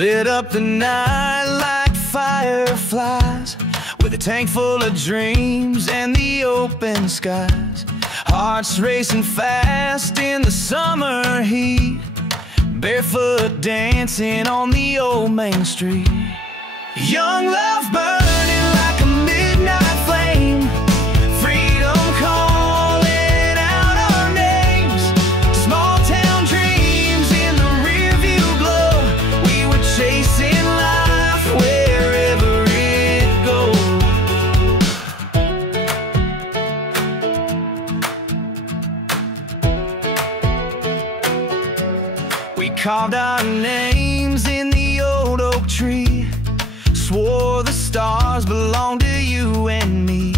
lit up the night like fireflies, with a tank full of dreams and the open skies. Hearts racing fast in the summer heat, barefoot dancing on the old main street. Young love burning like a midnight flame, freedom calling out our names. Small town dreams in the rearview glow, we were chasing life wherever it goes. We carved our names in the old oak tree, swore the stars belonged to you and me.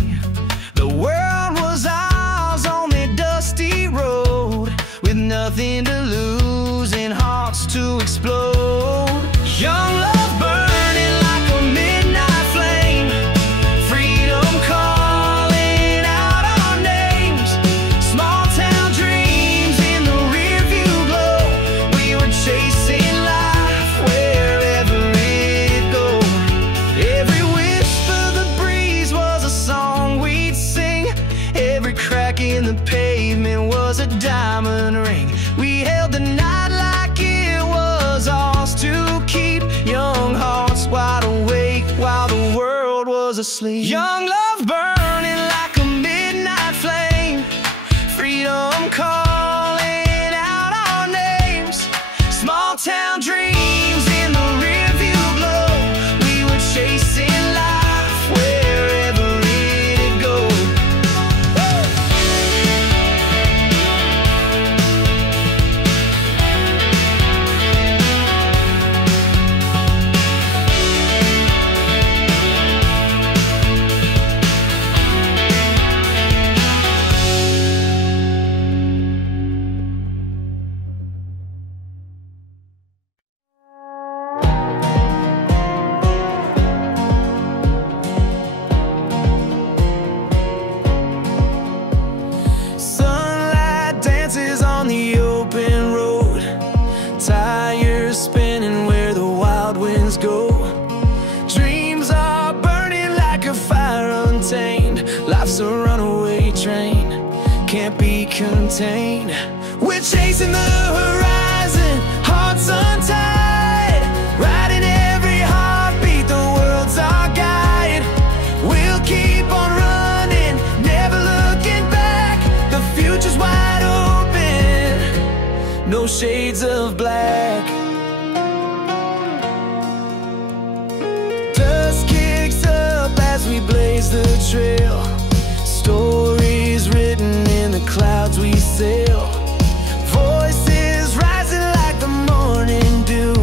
The world was ours on that dusty road, with nothing to lose and hearts to explode. Young love burning like a midnight flame, freedom calling out our names. Small town dreams in the rearview glow, we were chasing life wherever it goes. Every whisper of the breeze was a song we'd sing, every crack in the pavement was a diamond ring. We held the night like it was ours to keep, young hearts wide awake while the world was asleep. Young love burning like a midnight flame, freedom calling out our names. Small town dreams in the rearview glow, we were chasing life wherever it goes. Sunlight dances on the open road, tires spinning where the wild winds go. Dreams are burning like a fire untamed, life's a runaway train, can't be contained. We're chasing the horizon, hearts untied, riding every heartbeat, the world's our guide. We'll keep on running, never looking back, the future's wide open, no shades of black. Dust kicks up as we blaze the trail, stories written in the clouds we sail. Voices rising like the morning dew,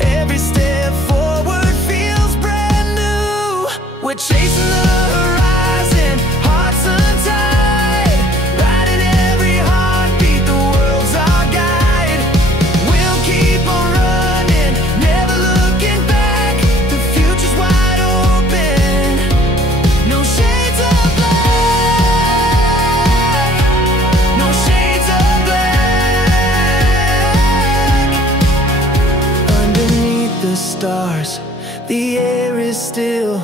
every step forward feels brand new. We're chasing the horizon, hearts untied, riding every heartbeat, the world's our guide. We'll keep on running, never looking back, the future's wide open, no shades of black, no shades of black. Underneath the stars, the air is still,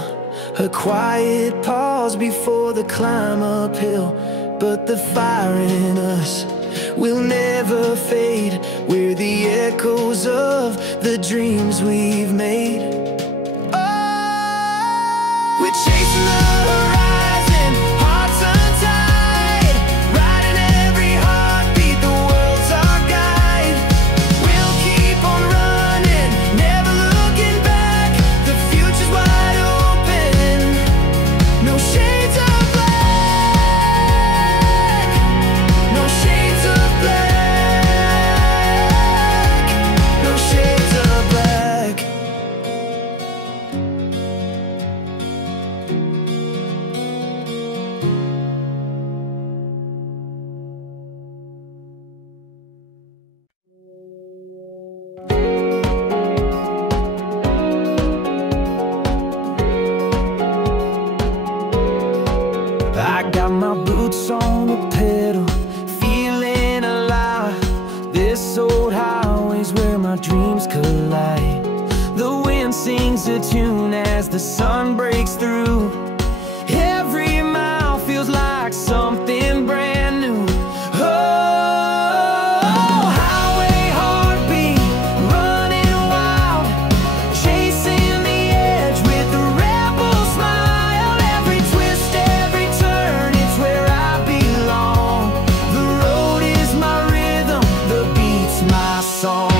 a quiet pause before the climb uphill. But the fire in us will never fade, we're the echoes of the dreams we've made. Oh, we're chasing the horizon, hearts untied, riding every heartbeat, the world's our guide. We'll keep on running, never looking back, the future's wide open, no shades of black, no shades of black, no shades of black. I got my boots on the pedal, feeling alive. This old highway's where my dreams collide. sings a tune as the sun breaks through. Every mile feels like something brand new. Oh, highway heartbeat, running wild, chasing the edge with a rebel smile. Every twist, every turn, it's where I belong. The road is my rhythm, the beat's my song.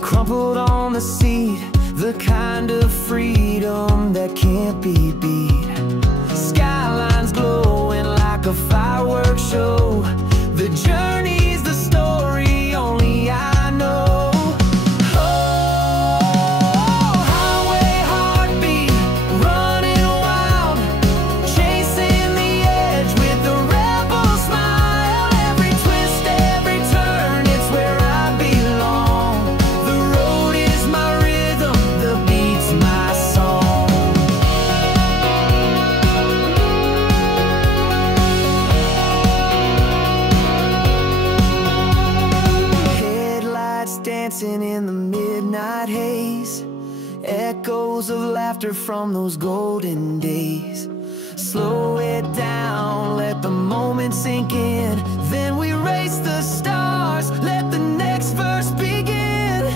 Crumpled on the seat, the kind of freedom that can't be beat. Skylines glowing like a fireworks show. The journey's the story only I know. Oh, highway heartbeat, running wild, chasing the edge with a rebel smile. Every twist, every turn, it's where I belong. Dancing in the midnight haze, echoes of laughter from those golden days. Slow it down, let the moment sink in. Then we race the stars, let the next verse begin.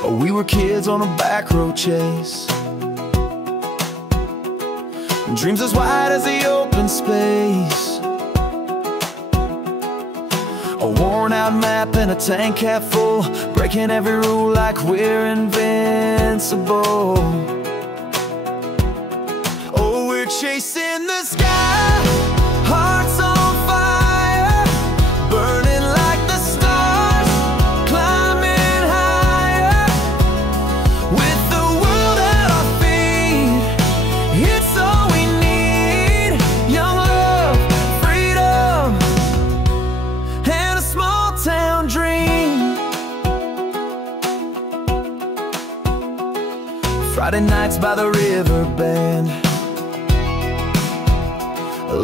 Oh, we were kids on a back road chase, dreams as wide as the open space. A worn out map and a tank cap full, breaking every rule like we're invincible. Oh, we're chasing the sky, hearts on fire, burning like the stars, climbing higher. With the world at our feet, it's all we need. Young love, freedom, and a small town dream. Friday nights by the river bend,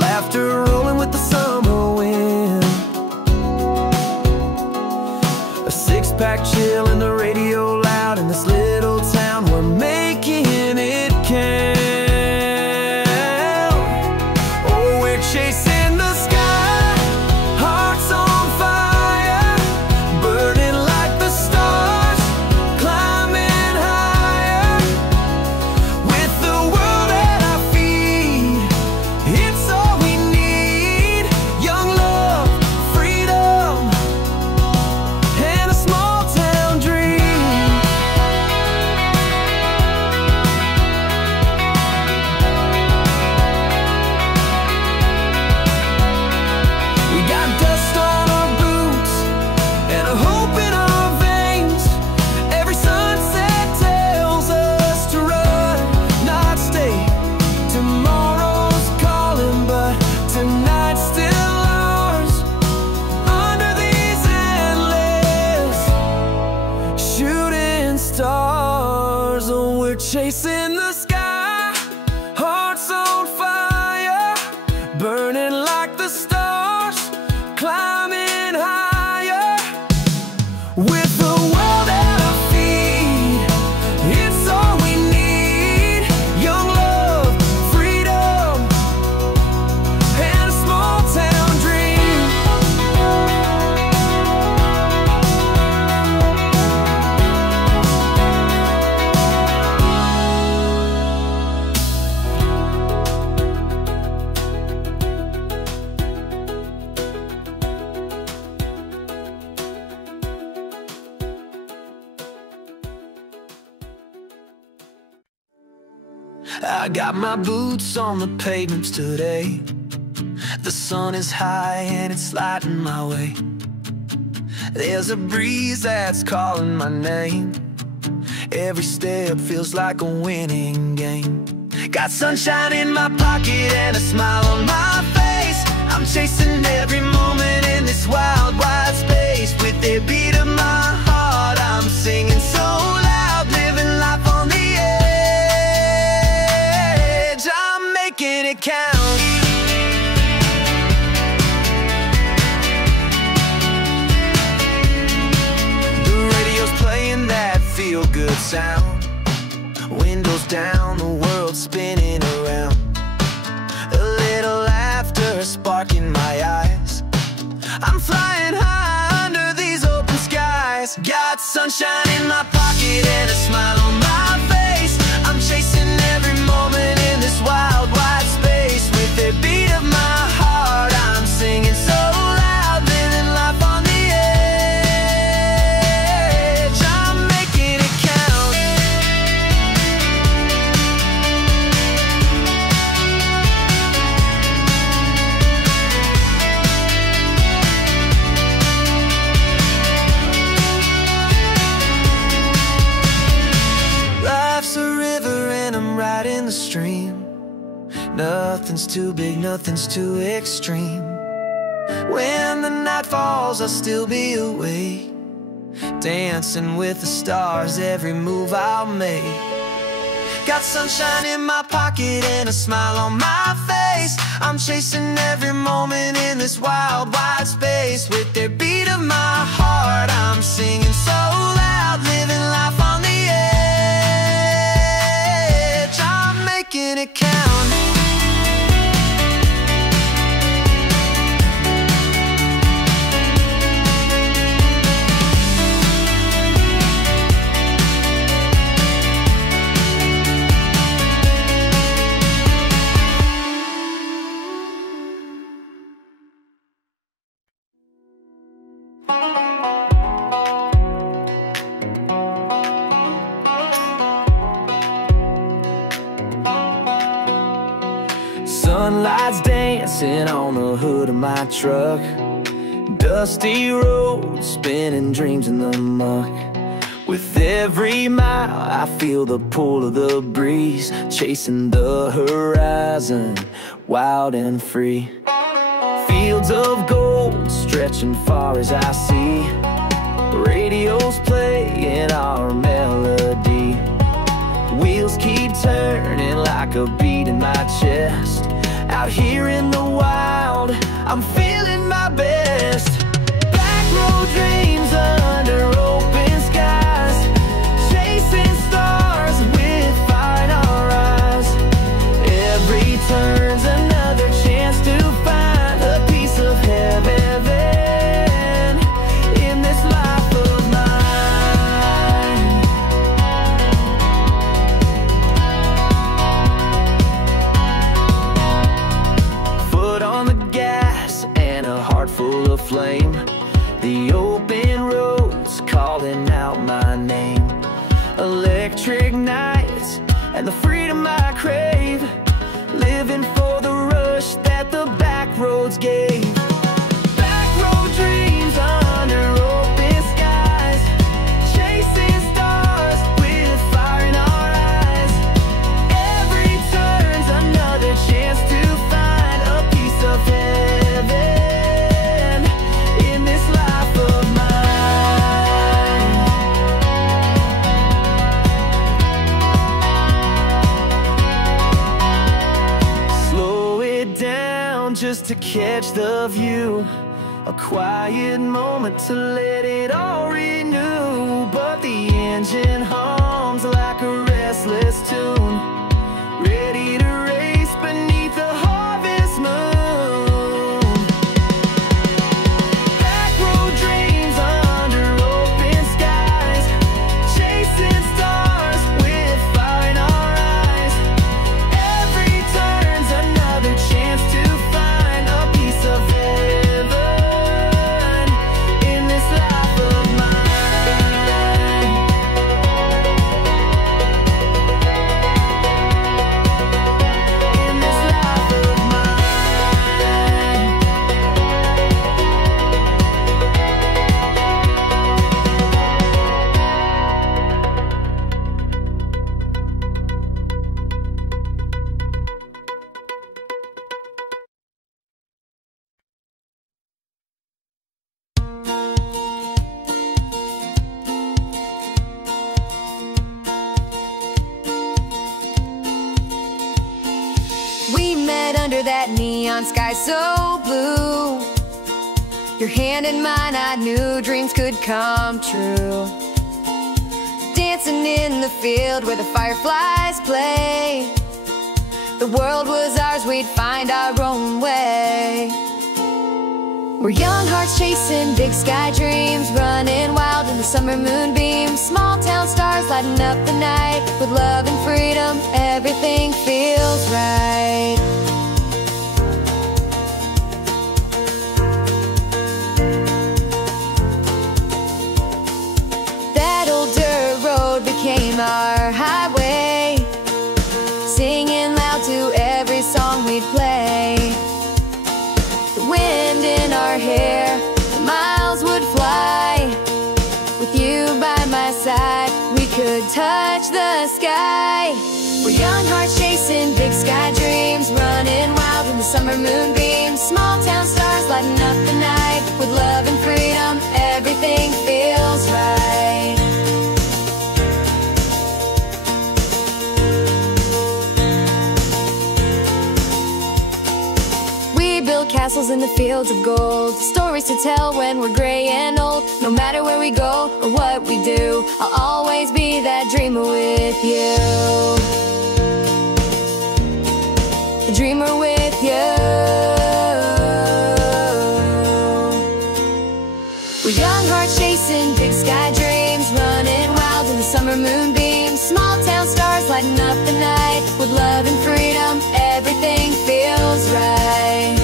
laughter rolling with the summer wind. A six-pack chill and the radio loud. In this little town, we're making it count. Oh, we're chasing the sky, hearts on fire, burning like the stars, climbing higher. With the world at our feet, it's all we need. Young love, freedom, and a small town dream. We got dust on our boots and a hope in our veins. Every sunset tells us to run, not stay. Tomorrow's calling, but tonight's still ours. Under these endless shooting stars, oh, we're chasing the sky, hearts on fire, burning like the stars, climbing higher. With the world at our feet, it's all we need. Young love, freedom, and a small town dream. I got my boots on the pavements today. The sun is high and it's lighting my way. There's a breeze that's calling my name. Every step feels like a winning game. Got sunshine in my pocket and a smile on my face. I'm chasing every moment in this wild, wide space. With the beat of my heart, I'm singing so loud, living life on the edge. I'm making it count. The radio's playing that feel-good sound. Windows down, the world spinning around. A little laughter, a spark in my eyes. I'm flying high under these open skies. Got sunshine in my pocket and a smile on my face. I'm chasing every moment in this wild, wide space. With the beat of my heart, I'm singing so loud, living life on the edge. I'm making it count. Life's a river and I'm right in the stream. Nothing's too big, nothing's too extreme. When the night falls, I'll still be awake, dancing with the stars, every move I'll make. Got sunshine in my pocket and a smile on my face. I'm chasing every moment in this wild, wide space. With the beat of my heart, I'm singing so loud, living life on the edge. I'm making it count. Sunlight's dancing on the hood of my truck. Dusty roads, spinning dreams in the muck. With every mile I feel the pull of the breeze, chasing the horizon, wild and free. Fields of gold stretching far as I see. Radio's playing our melody. Wheels keep turning like a beat in my chest. Out here in the wild, I'm feeling my best. Back road dreams under open skies, chasing stars with fire in our eyes. Every turn's another chance to find a piece of heaven in this life of mine. Foot on the gas and a heart full of flame. The open roads calling out my name. Electric nights and the freedom I crave. Living for the rush that the back roads gave. Back road dreams under open skies, chasing stars with fire in our eyes. Every turn's another chance to find a piece of heaven in this life of mine. Slow it down just to catch the view. A quiet moment to let it all renew. But the engine hums like a restless tune, ready to race beneath the harvest moon. Back road dreams under open skies, chasing stars with fire in our eyes. Every turn's another chance to find a piece of heaven in this life of mine. under that neon sky so blue. Your hand in mine, I knew dreams could come true. Dancing in the field where the fireflies play. The world was ours, we'd find our own way. We're young hearts chasing big sky dreams, running wild in the summer moonbeams. Small town stars lighting up the night. With love and freedom, everything feels right. That old dirt road became our highway, singing loud to every song we'd play. The wind in our hair, the miles would fly. With you by my side, we could touch the sky. We're young hearts chasing big sky dreams, running wild in the summer moonbeams. Small town stars lighting up the night. With love and freedom, everything feels right. Build castles in the fields of gold, stories to tell when we're gray and old. No matter where we go or what we do, I'll always be that dreamer with you. The dreamer with you. We're young hearts chasing big sky dreams, running wild in the summer moonbeams. Small town stars lighting up the night. With love and freedom, everything feels right.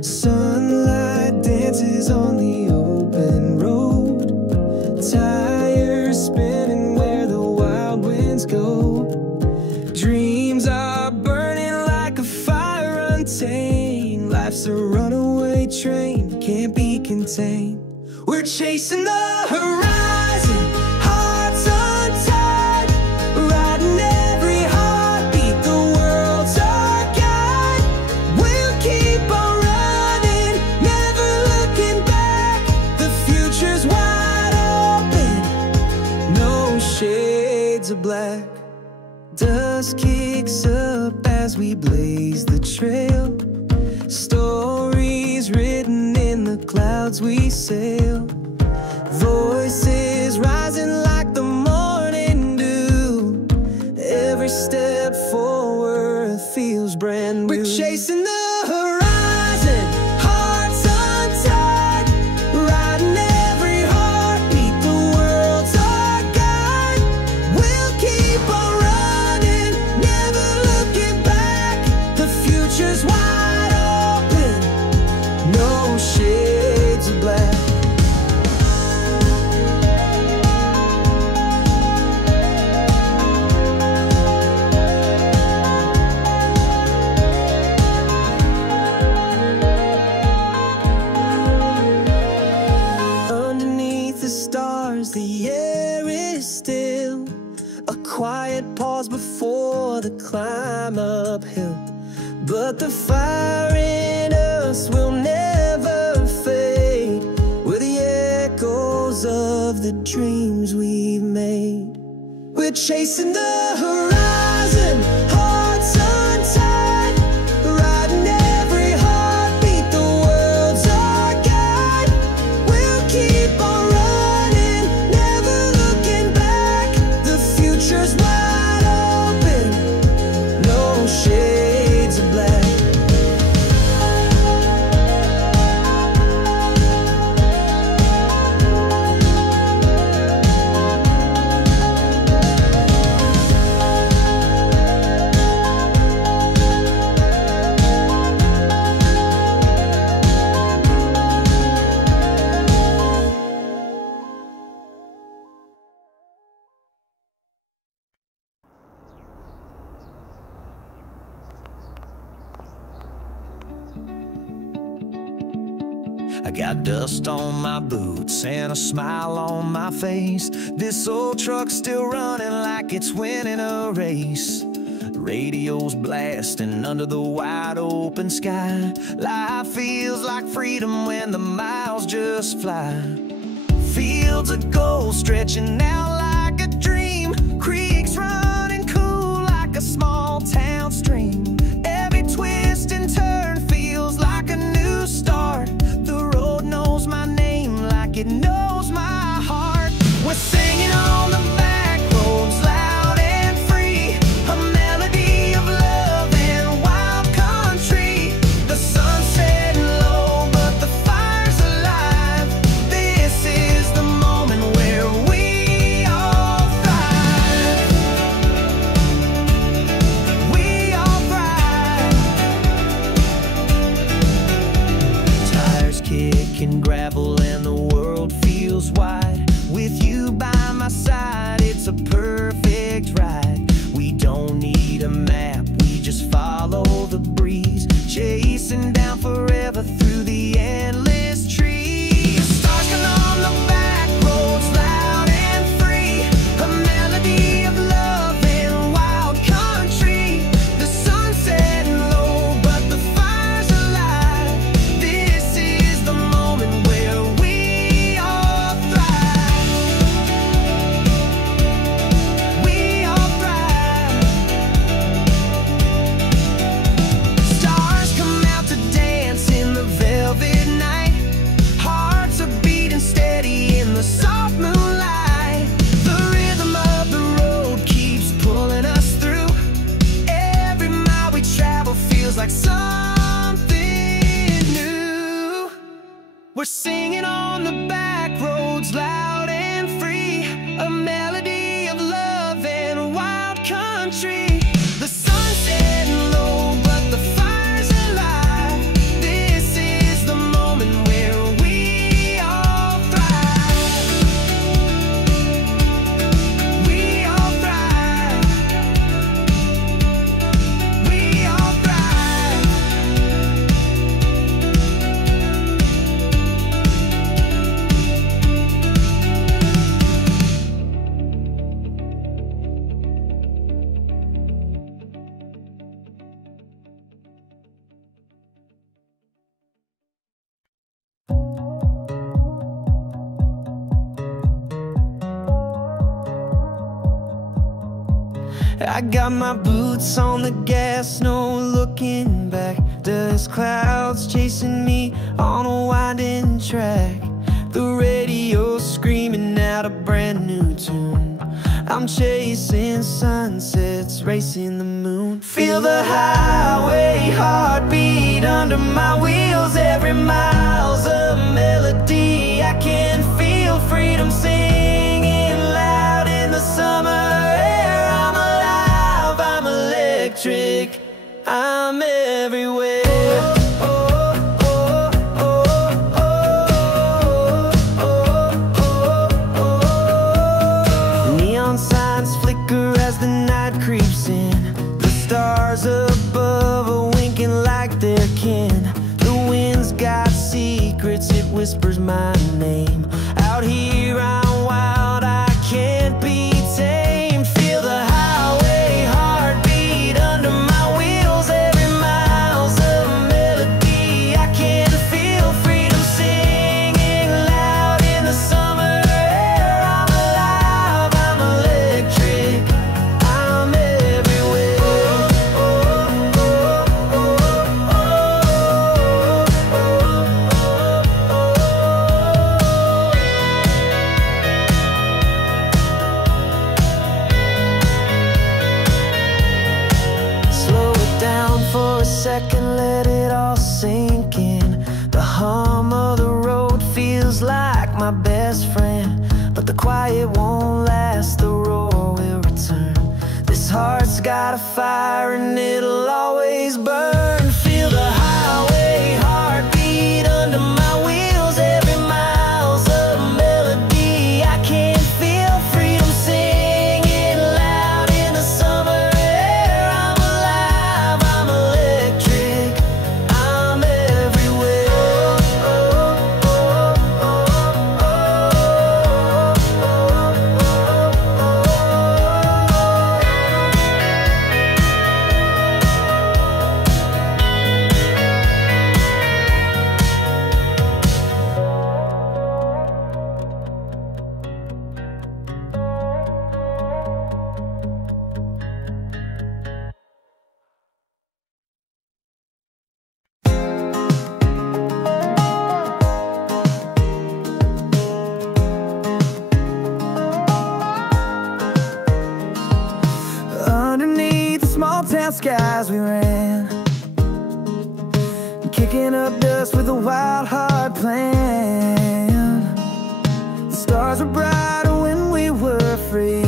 Sunlight dances on the open road, tires spinning where the wild winds go. Dreams are burning like a fire untamed. Life's a runaway train, can't be contained. We're chasing the horizon, hearts untied, riding every heartbeat, the world's our guide. We'll keep on running, never looking back. The future's wide open, no shades of black. Dust kicks up as we blaze the trail, stories written in the clouds we sail. Voices rising like the morning dew. Every step forward feels brand new. We're chasing the horizon, hearts untied, riding every heartbeat, the world's our guide. We'll keep on running, never looking back. The future's wide open, no shades of black. Underneath the stars, the air is still, a quiet pause before the climb uphill. But the fire in us will never fade. We're the echoes of the dreams we've made. We're chasing the horizon, hearts untied, riding every heartbeat, the world's our guide. We'll keep on running, never looking back. The future's wide open, no shades of black. I got dust on my boots and a smile on my face. This old truck's still running like it's winning a race. Radio's blasting under the wide open sky. Life feels like freedom when the miles just fly. Fields of gold stretching out like a dream. Creeks running cool like a small town stream. Every twist and turn feels like a new start. The road knows my name like it knows my heart. We're singing on the back roads loud and free. A melody of love and wild country. The sun's setting low but the fire's alive. This is the moment where we all thrive. We all thrive. Tires kicking gravel and the world feels wide. With you by my side, it's a perfect ride. We don't need a map, we just follow the breeze, chasing down forever through the endless trees. Stars come on the back roads loud and free. A melody of love and wild country. The sun's setting low but the fire's alive. This is the moment where we all thrive. We all thrive. Stars come out to dance in the velvet night. Hearts are beating steady in the soft moonlight. The rhythm of the road keeps pulling us through. Every mile we travel feels like something new. We're singing on the back roads loud and free. A melody of love and wild country. The sun's setting low but the fire's alive. This is the moment where we all thrive. We all thrive. We all thrive. I got my boots on the gas, no looking back. Dust clouds chasing me on a winding track. The radio's screaming out a brand new tune. I'm chasing sunsets, racing the moon. Feel the highway heartbeat under my wheels. Every mile's a melody. I can feel freedom singing loud in the summer air. I'm alive, I'm electric, I'm everywhere. Neon signs flicker as the night creeps in. The stars above are winking like they're kin. The wind's got secrets, it whispers my name. Out here I'm wild, I can't be tamed. Feel the highway heartbeat under my wheels. Every mile's a melody. I can feel freedom singing loud in the summer air. I'm alive, I'm electric, I'm everywhere. Slow it down for a second, let it all sink in. The hum of the road feels like my best friend, but the quiet won't last, the roar will return. This heart's got a fire and it'll always burn. Feel the highway heartbeat under my wheels. Every mile's a melody. I can feel freedom singing loud in the summer air. I'm alive, I'm electric, I'm everywhere. as we ran, kicking up dust with a wild heart plan. The stars were brighter when we were free,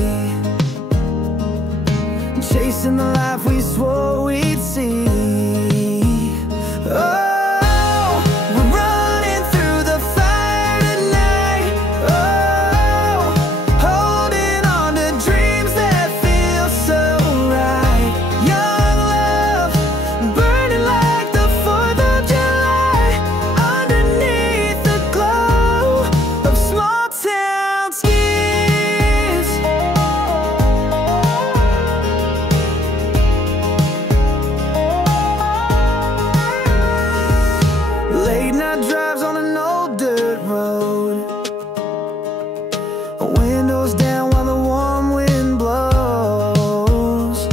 chasing the life we swore we'd see. Oh, windows down while the warm wind blows,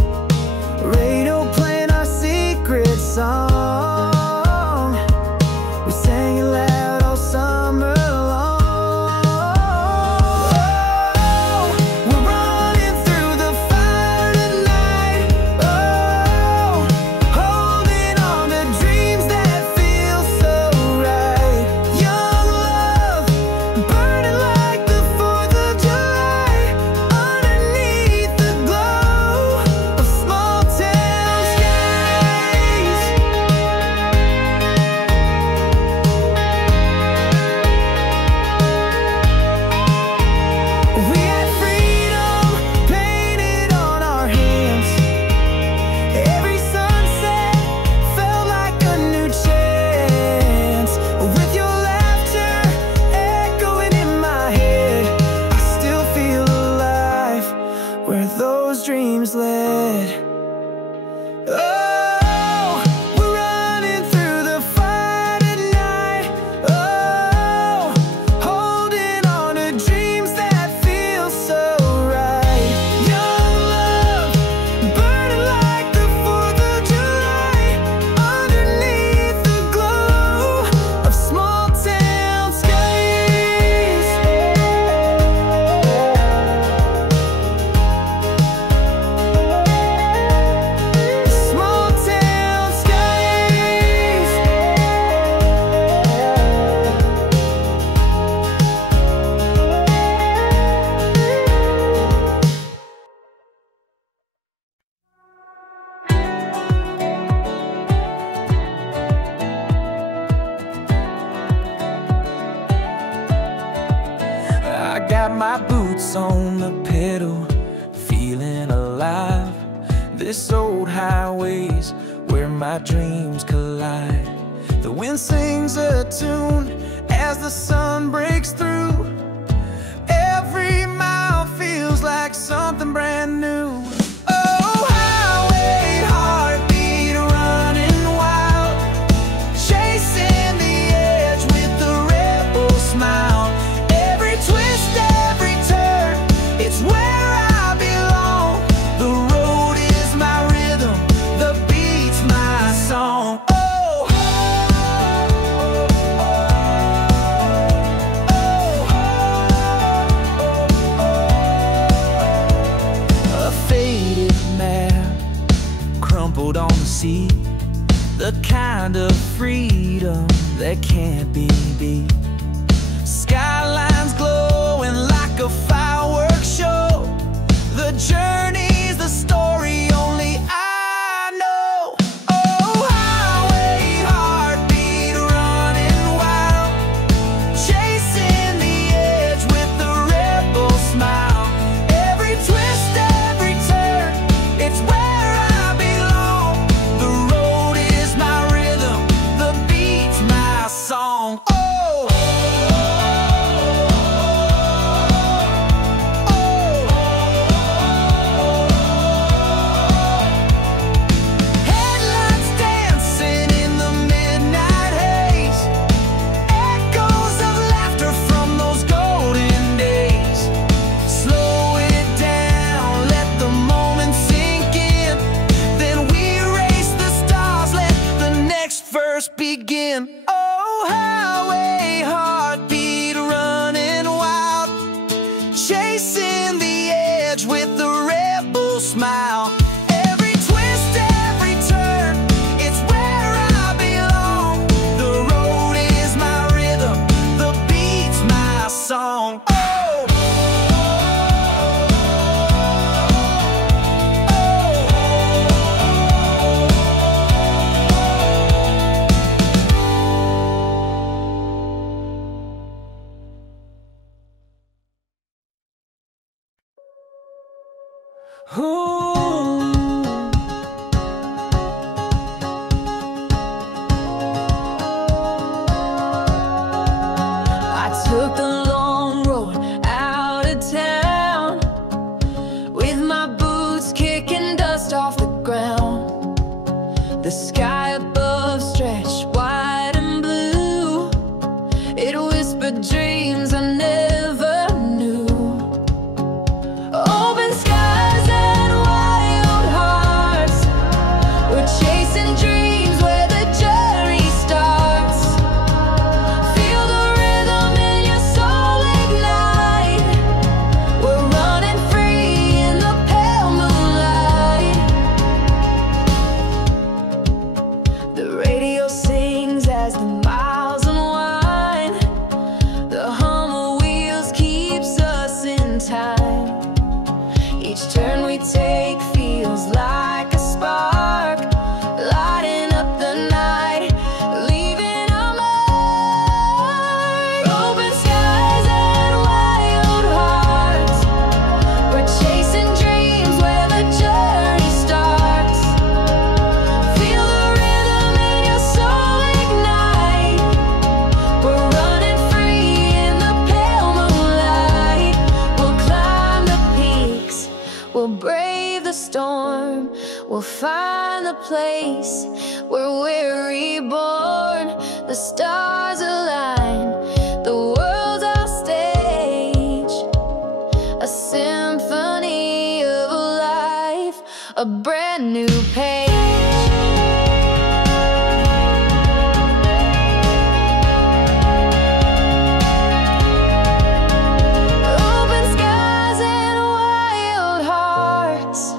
radio playing our secret song. We sang it loud all summer long. Oh, we're running through the fire tonight. Oh, holding on to dreams that feel so right. Young love, burning like the 4th of July, underneath the glow of small town skies. We had freedom painted on our hands. Every sunset felt like a new chance. With your laughter echoing in my head, I still feel alive where those dreams led. Oh, we're running through the fire tonight. Oh, holding on to dreams that feel so right. Young love, burning like the 4th of July, underneath the glow of small town skies. Small town skies. I got my boots on the pedal, feeling alive. This old highway's where my dreams collide. The wind sings a tune as the sun breaks through. Every mile feels like something brand new. Oh, highway heartbeat running wild, chasing the edge with the rebel smile. Every twist, every turn, it's where I belong. The road is my rhythm, the beat's my song. Oh, a faded map crumpled on the seat, the kind of freedom that can't be beat. Skylines glowing like a fireworks show. The journey's the story only I know. Oh, highway heartbeat running wild, chasing the edge with the rebel smile. Every twist, every turn, it's where I belong. The road is my rhythm, the beat's my song. Oh, headlights dancing in the midnight haze, echoes of laughter from those golden days. Slow it down, let the moment sink in. Then we race the stars, let the next verse begin. Oh, highway heartbeat running wild, chasing the edge with the rebel smile. Every twist, every turn, Ooh. I took the long road out of town, with my boots kicking dust off the ground. The sky above stretched wide and blue. It whispered dreams I never knew. Open skies and wild hearts. We're chasing dreams where the journey starts. Feel the rhythm in your soul ignite. We're running free in the pale moonlight. The radio sings as the miles unwind. The hum of wheels keeps us in time. Each turn we take feels like a spark, lighting up the night, leaving a mark. Open skies and wild hearts. We're chasing dreams where the journey starts. Feel the rhythm in your soul ignite. We're running free in the pale moonlight. We'll climb the peaks, we'll brave the storm. We'll find the place where we're reborn. The stars align, the world's our stage. A symphony of life, a brand new page. Open skies and wild hearts.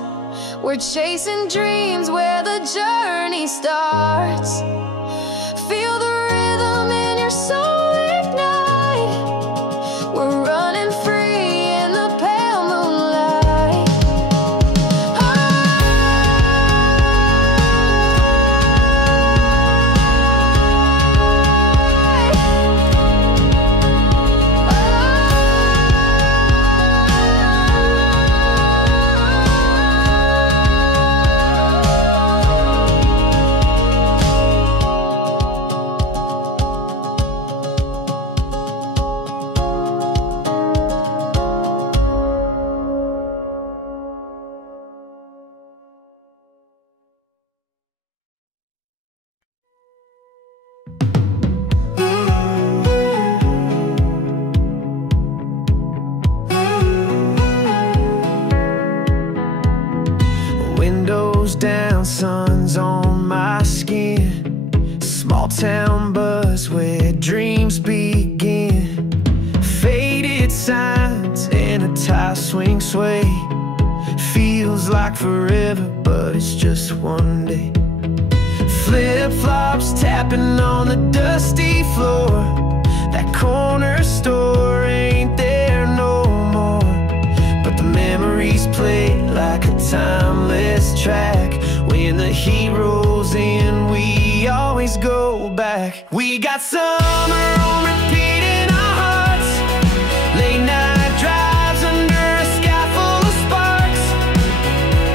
We're chasing dreams where the journey starts. Feel the rhythm in your soul ignite. We're running free in the pale moonlight. Windows down, sun's on my skin. Small town buzz where dreams begin. Faded signs in a tire swing sway. Feels like forever, but it's just one day. Flip-flops tapping on the dusty floor. That corner store ain't there no more, but the memories play like a timeless track. When the heat rolls in, we always go back. We got summer on repeat in our hearts. Late night drives under a sky full of sparks.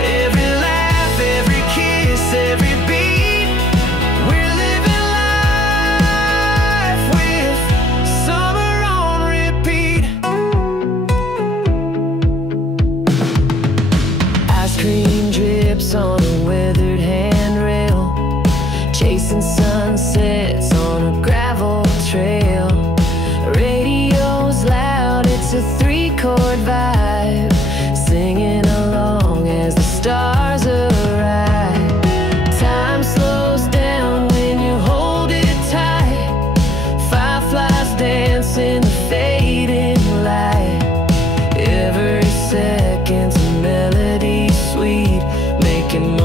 Every laugh, every kiss, every beat. We're living life with summer on repeat. Ice cream drips on a weathered handrail. Chasing sunsets on a gravel trail. Radio's loud, it's a three-chord vibe. Singing along as the stars arrive. Time slows down when you hold it tight. Fireflies dance in the fading light. Every second's a melody sweet, making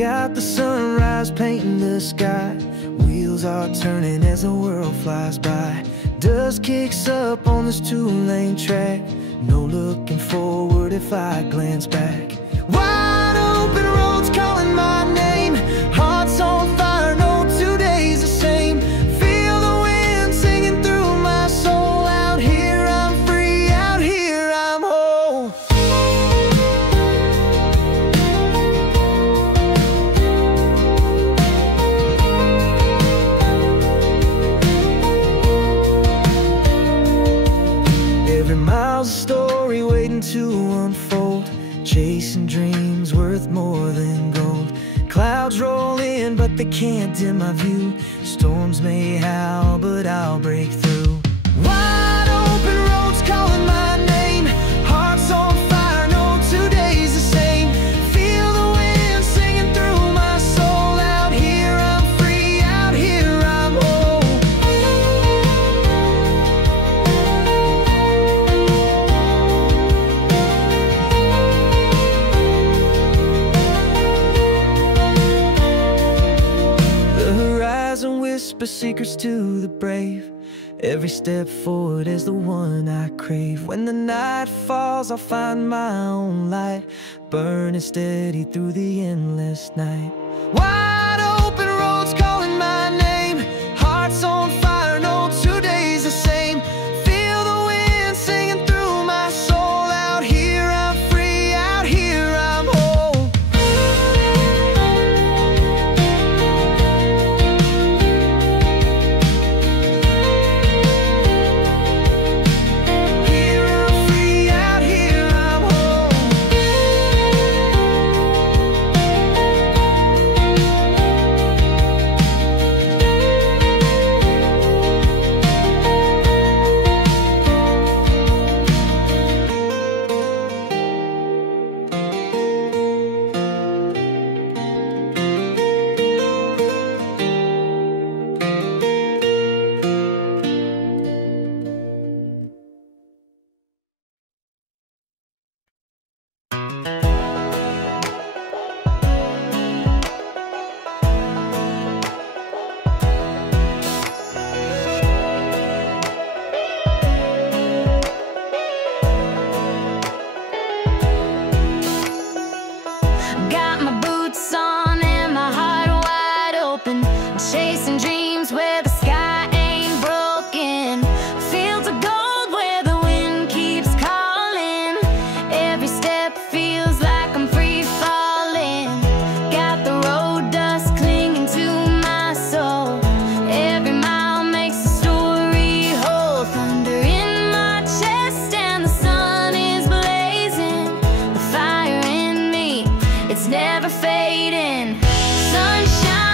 got the sunrise painting the sky. Wheels are turning as the world flies by. Dust kicks up on this two-lane track. No looking forward if I glance back. Wide open roads calling my name. Hearts on fire, no 2 days the same. Feel the wind singing through my soul. Out here I'm free, out here I'm whole. Every mile's a story waiting to unfold. Chasing dreams worth more than gold. Clouds roll in, but they can't dim my view. Storms may howl, but I'll break through. Wide open roads calling my name. Hearts on fire, no 2 days the same. Feel the wind singing through my soul. Out here I'm free, out here I'm whole. Whisper secrets to the brave. Every step forward is the one I crave. When the night falls, I'll find my own light, burning steady through the endless night. Wide open roads calling my name. Hearts on fire, no 2 days the same. Feel the wind singing through my soul. Out here I'm free, out here I'm whole. Chasing dreams where the sky ain't broken. Fields of gold where the wind keeps calling. Every step feels like I'm free falling. Got the road dust clinging to my soul. Every mile makes a story whole. Thunder in my chest and the sun is blazing. The fire in me, it's never fading. Sunshine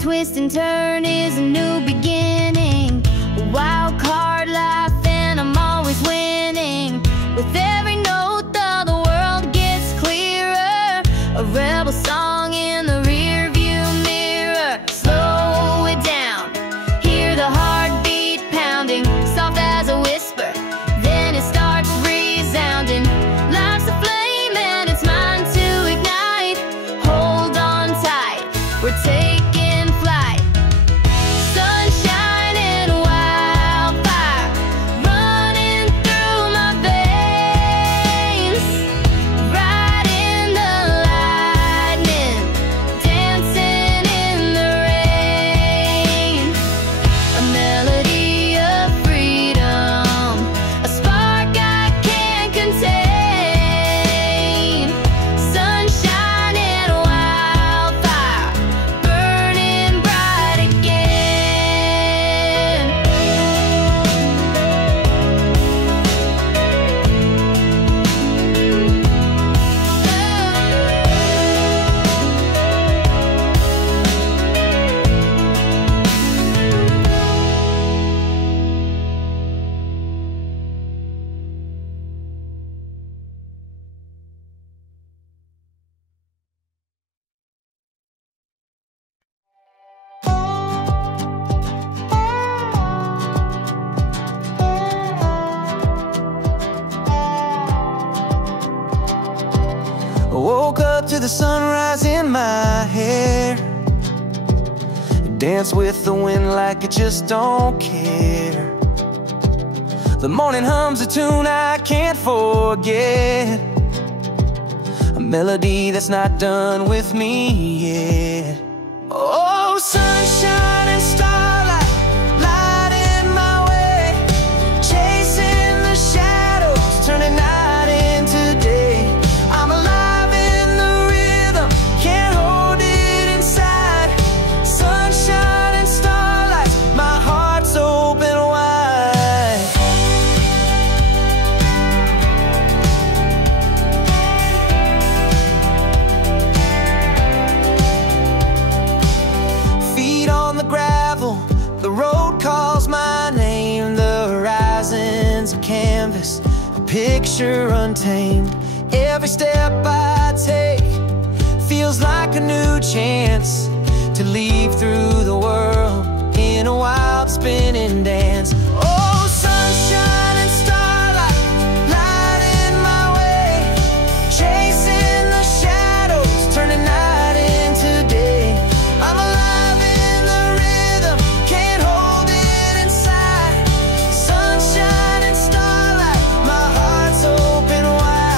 twist and turn is a new beginning. A wild card life and I'm always winning. With every note though the world gets clearer. A rebel song in the rear view mirror. Slow it down, hear the heartbeat pounding. Soft as a whisper, then it starts resounding. Life's a flame and it's mine to ignite. Hold on tight, we're taking flight. Sunshine I woke up to the sunrise in my hair. Dance with the wind like I just don't care. The morning hums a tune I can't forget, a melody that's not done with me yet. Oh, sunshine and starlight, lighting my way, chasing the shadows, turning night into day. I'm alive in the rhythm, can't hold it inside. Sunshine and starlight, my heart's open wide. Feet on the gravel, the road calls my name. The horizon's a canvas, a picture untamed. Every step I take feels like a new chance to leave through the world in a wild spinning dance. Oh, sunshine and starlight, lighting my way, chasing the shadows, turning night into day. I'm alive in the rhythm, can't hold it inside. Sunshine and starlight, my heart's open wide.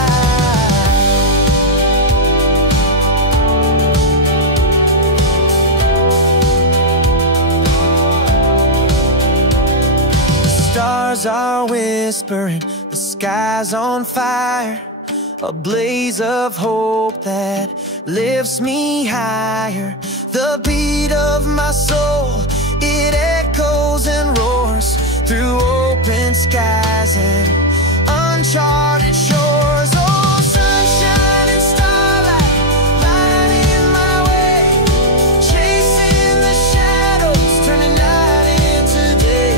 The stars are whispering, the sky's on fire, a blaze of hope that lifts me higher. The beat of my soul, it echoes and roars through open skies and uncharted shores. Oh, sunshine and starlight, lighting my way, chasing the shadows, turning night into day.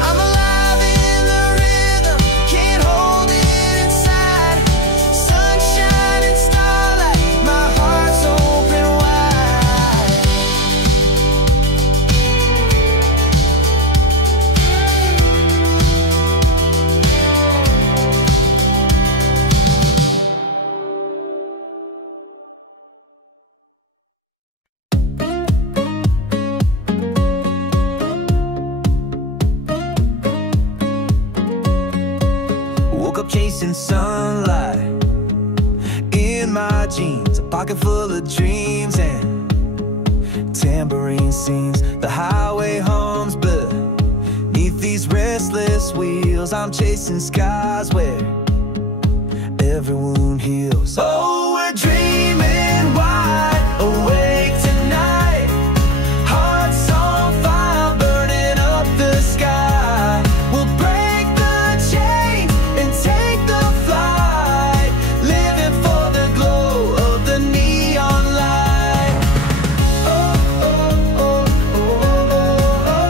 I'm alive in the rhythm, can't hold it inside. Sunshine and starlight, my heart's open wide. Woke up chasing sunlight in my jeans, a pocket full of dreams and tambourine sings. The highway hums beneath these restless wheels. I'm chasing skies where every wound heals. Oh, we're dreaming wide awake tonight, hearts on fire, burning up the sky. We'll break the chains and take the flight, living for the glow of the neon light. Oh, oh, oh, oh, oh,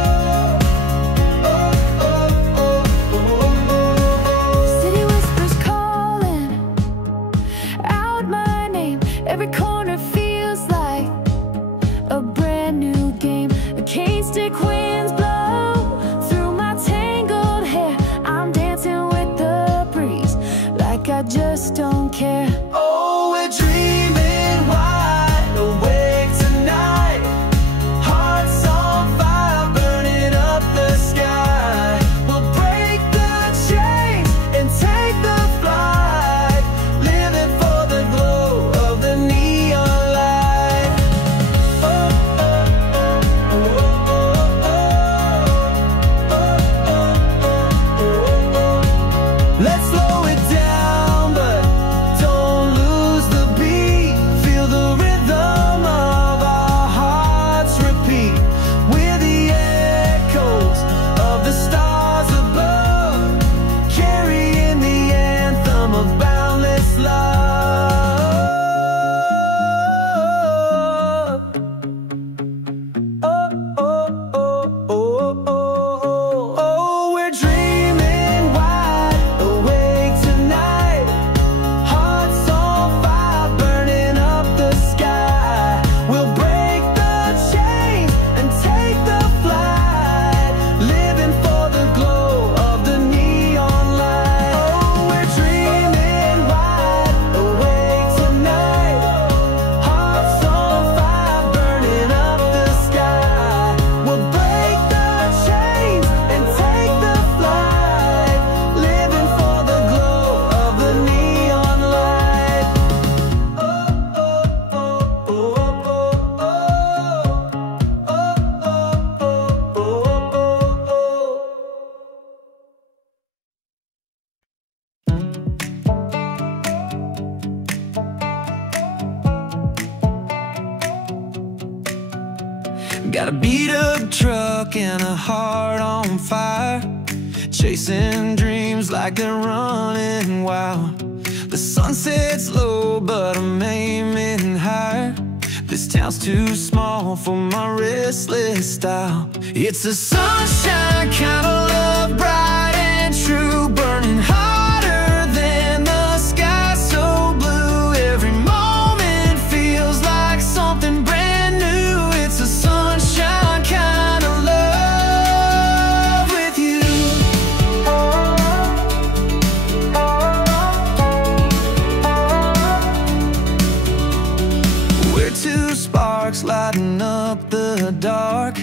oh, oh, oh, oh. City whispers calling out my name. Every corner feels like a brand new game. The cane stick winds blow through my tangled hair. I'm dancing with the breeze like I just don't care. Oh, we're dreaming wide awake tonight, hearts on fire, burning up the sky. We'll break the chains and take the flight, living for the glow of the neon Got a beat-up truck and a heart on fire, chasing dreams like they're running wild. The sun sets low, but I'm aiming higher. This town's too small for my restless style. It's a sunshine kind of love, bright and true, burning hotter than the sky so blue. Every moment feels like something brand new. It's a sunshine kind of love with you. We're two sparks lighting up the dark,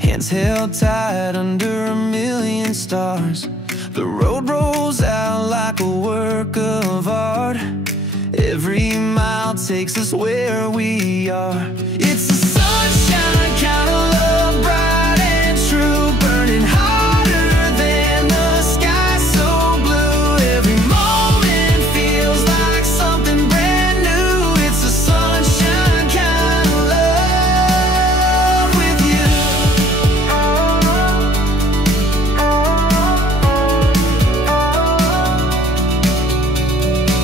hands held tight under a million stars. The road rolls out like a work of art. Every mile takes us where we are. It's a sunshine kind of love, bright and true, burning hotter than the sky so blue. Every moment feels like something brand new. It's a sunshine kind of love with you.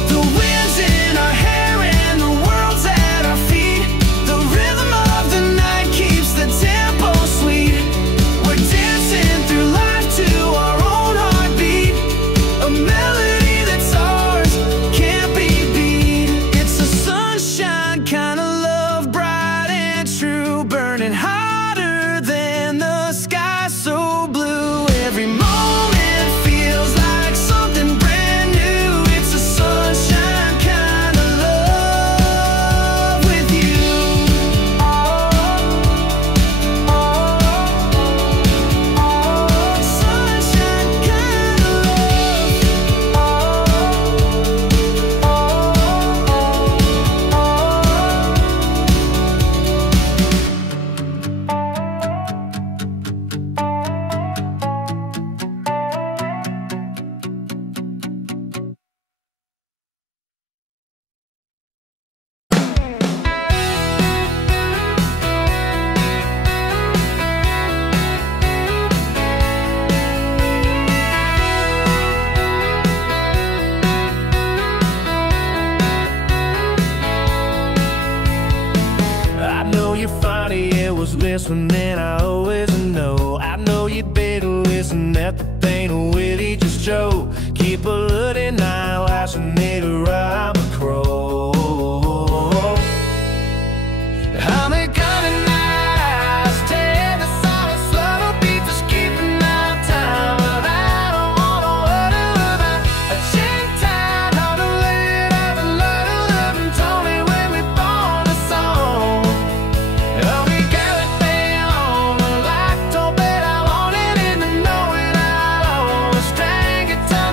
The wind's in our hair and the world's at our feet. The rhythm of the night keeps the tempo sweet. We're dancing through life to our own heartbeat, a melody that's ours, can't be beat. It's a sunshine kind of love, bright and true, burning hotter than the sky so blue. Every moment feels like something brand new. It's a sunshine kind of love with you. Sunshine kind of I know you're funny, it was this one, and I always know. I know you'd better listen, that the thing witty just joke. Keep a looking eye, fascinator, I'm a crow. I'm a coming eyes, tell the song, slow beat, just keeping our time. But I don't wanna worry about a check time. How to live and learn to live, and told me when we born a song. Oh, we got it down, like told, but I want it in the know it. I'll always drink it down.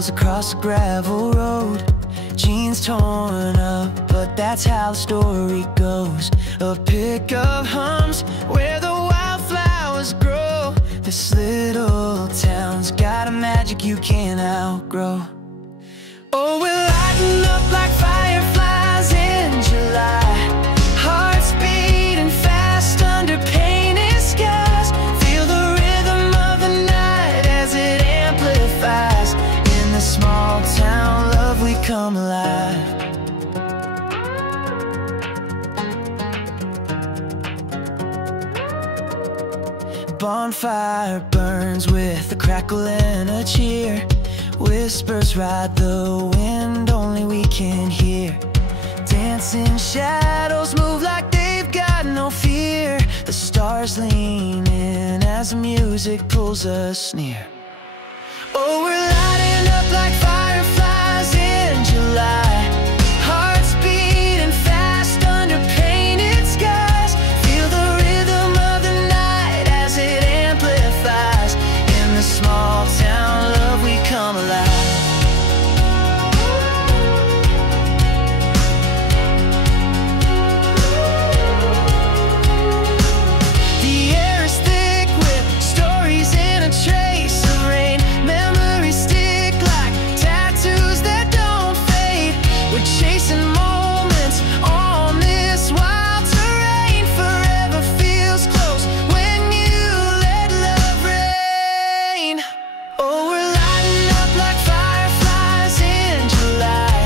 wheels across a gravel road. Jeans torn up, but that's how the story goes. A pickup hums where the wildflowers grow. This little town's got a magic you can't outgrow. Oh, we're lighting up like fireflies in July. Hearts beating fast under painted skies. Feel the rhythm of the night as it amplifies. In this small town, love, we come alive. Bonfire burns with a crackle and a cheer. Whispers ride the wind, only we can hear. Dancing shadows move like they've got no fear. The stars lean in as the music pulls us near. Oh, we're lighting up like fireflies in July. Hearts beating fast under painted skies. Feel the rhythm of the night as it amplifies. In the small town, love, we come alive. The air is thick with stories in a trace of rain. Memories stick like tattoos that don't fade. We're chasing moments on this wild terrain. Forever feels close when you let love rain. Oh, we're lighting up like fireflies in July.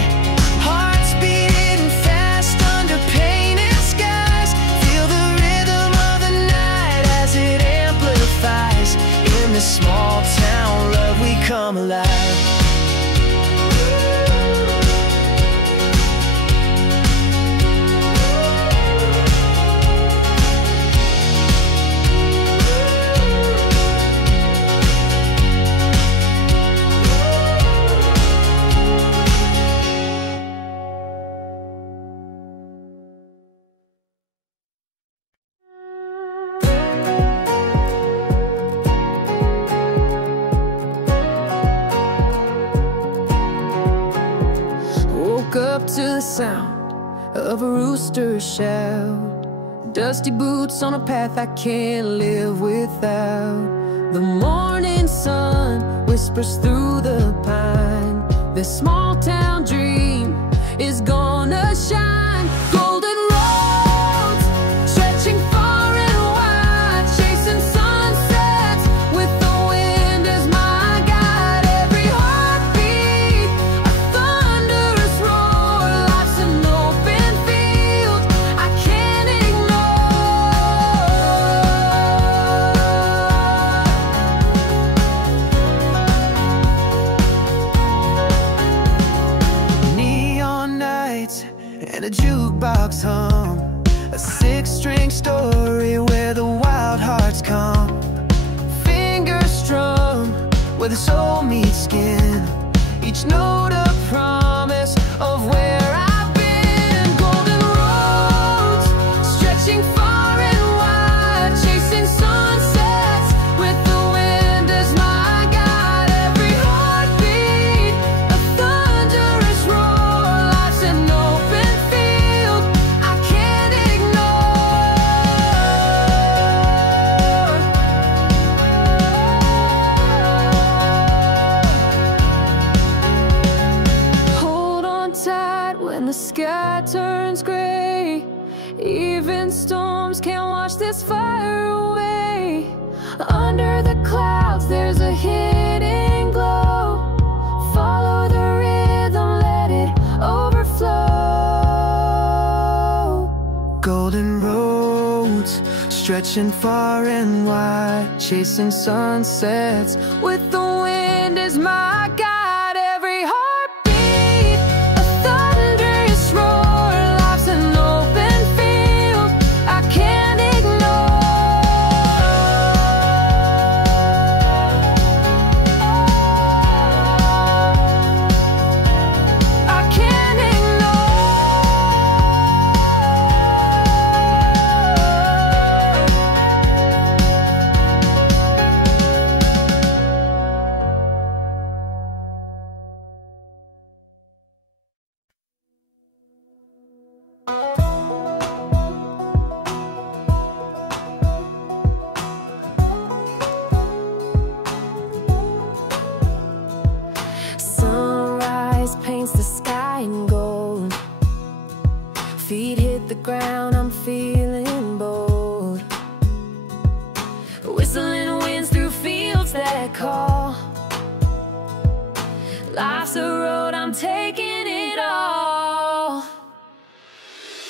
Hearts beating fast under painted skies. Feel the rhythm of the night as it amplifies. In this small town, love, we come alive. Woke up to the sound of a rooster shout. Dusty boots on a path I can't live without. The morning sun whispers through the pine. This small town dream is gonna shine. Golden roads stretching far and wide, chasing sunsets with the wind as my guide. Every heartbeat a thunderous roar. Life's an open field I can't ignore. Neon nights and a jukebox hum. A six-string story where the wild hearts come. Fingers strum where the soul meets skin. Each note a promise of where I've been. Golden roads stretching far and wide, chasing sunsets with the wind as my guide. Every heartbeat a thunderous roar. Life's an open field I can't ignore. Hold on tight when the sky turns gray. Even storms can't wash this fire away. Under the clouds there's a hidden glow. Follow the rhythm, let it overflow. Golden roads stretching far and wide, chasing sunsets With the wind as my guide. Every heartbeat a thunderous roar. Life's an open field I can't ignore. I can't ignore. whistling winds through fields that call. Life's a road, I'm taking it all.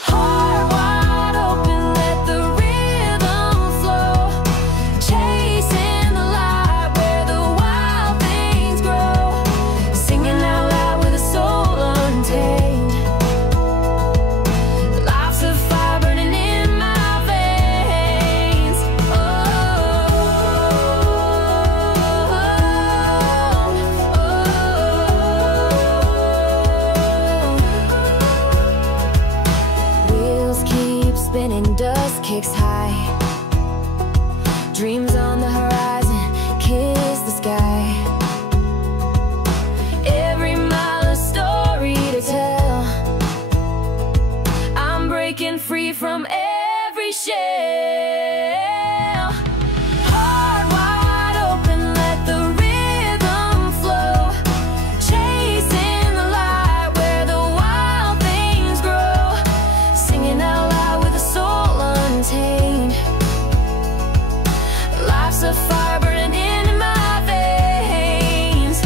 Heart wide open, let the rhythm flow. Chasing the light where the wild things grow. Singing out loud with a soul untamed. Life's a fire burning in my veins. Wheels keep spinning, dust kicks high. Dreams on the horizon, kiss the sky. Every mile a story to tell. I'm breaking free from every shell. Heart wide open, let the rhythm flow. Chasing the light where the wild things grow. Singing out loud with a soul untamed. Life's a fire burning in my veins.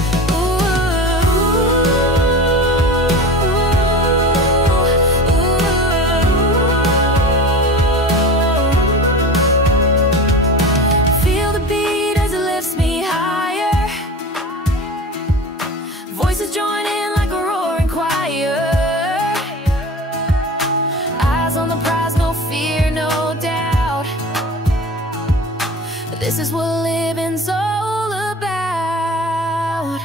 Feel the beat as it lifts me higher. Voices join in like a roaring choir. Eyes on the prize, no fear, no doubt. This is what living's all about.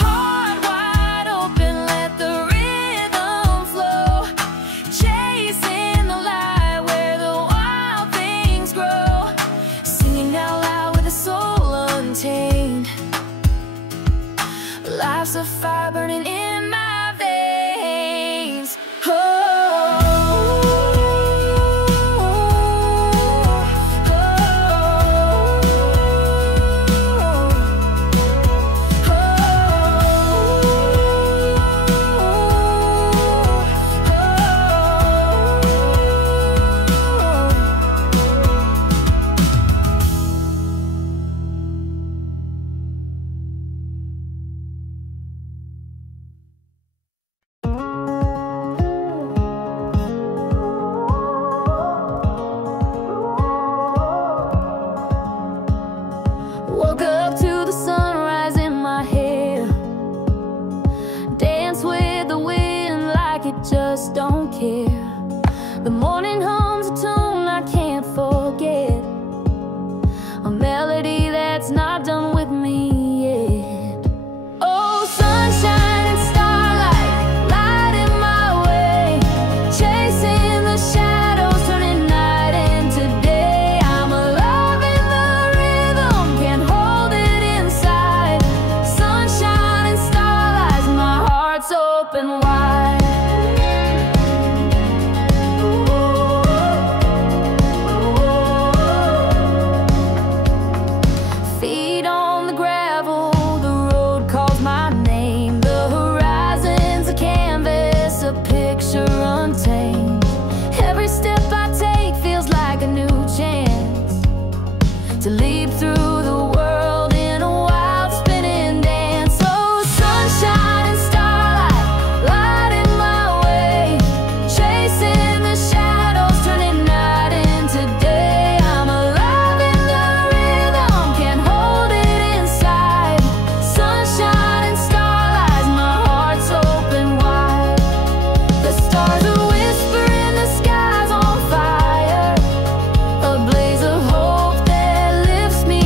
Heart wide open, let the rhythm flow. Chasing the light where the wild things grow. Singing out loud with a soul untamed. Life's a fire burning in my veins. Woke up to the sunrise in my hair. Dance with the wind like it just don't care. The morning hums a tune I can't forget. A melody that's not done with me yet. Oh, sunshine and starlight, lighting my way. Chasing the shadows, turning night into day. I'm alive in the rhythm, can't hold it inside. Sunshine and starlight, my heart's open wide. Feet on the gravel, the road calls my name. The horizon's a canvas, a picture untamed. Every step I take feels like a new chance to leap through the world in a wild spinning dance. Oh, sunshine and starlight, lighting my way. Chasing the shadows, turning night into day. I'm alive in the rhythm, can't hold it inside. Sunshine and starlight, my heart's open wide. The stars are whispering, the sky's on fire. A blaze of hope that lifts me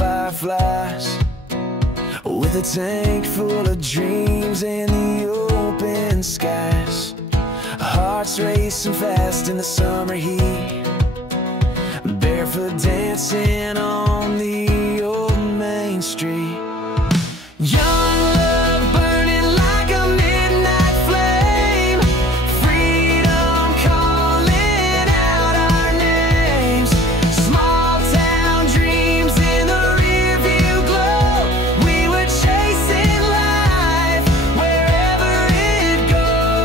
fireflies, with a tank full of dreams in the open skies. Hearts racing fast in the summer heat, barefoot dancing on the old main street. Young love burning like a midnight flame, freedom calling out our names. Small town dreams in the rear view glow, we were chasing life wherever it goes.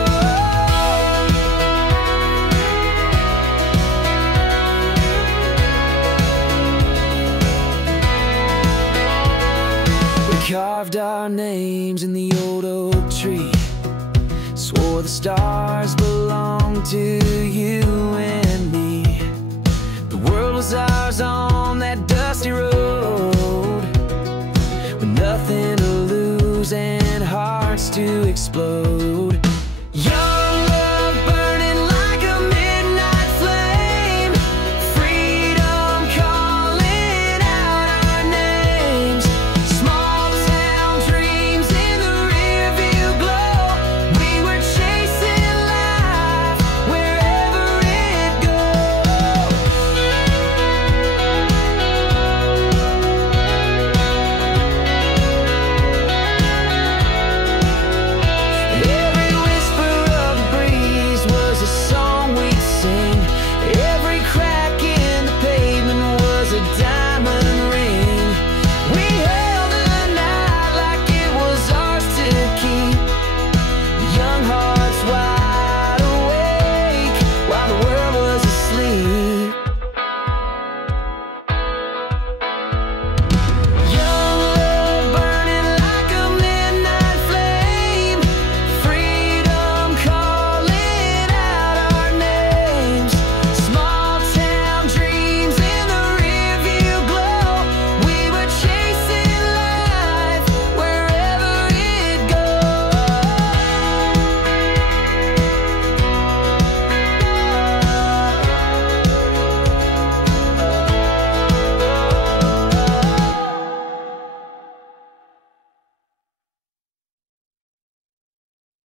We carved our names in the old oak tree, swore the stars belonged to you and me. The world was ours on that dusty road, with nothing to lose and hearts to explode.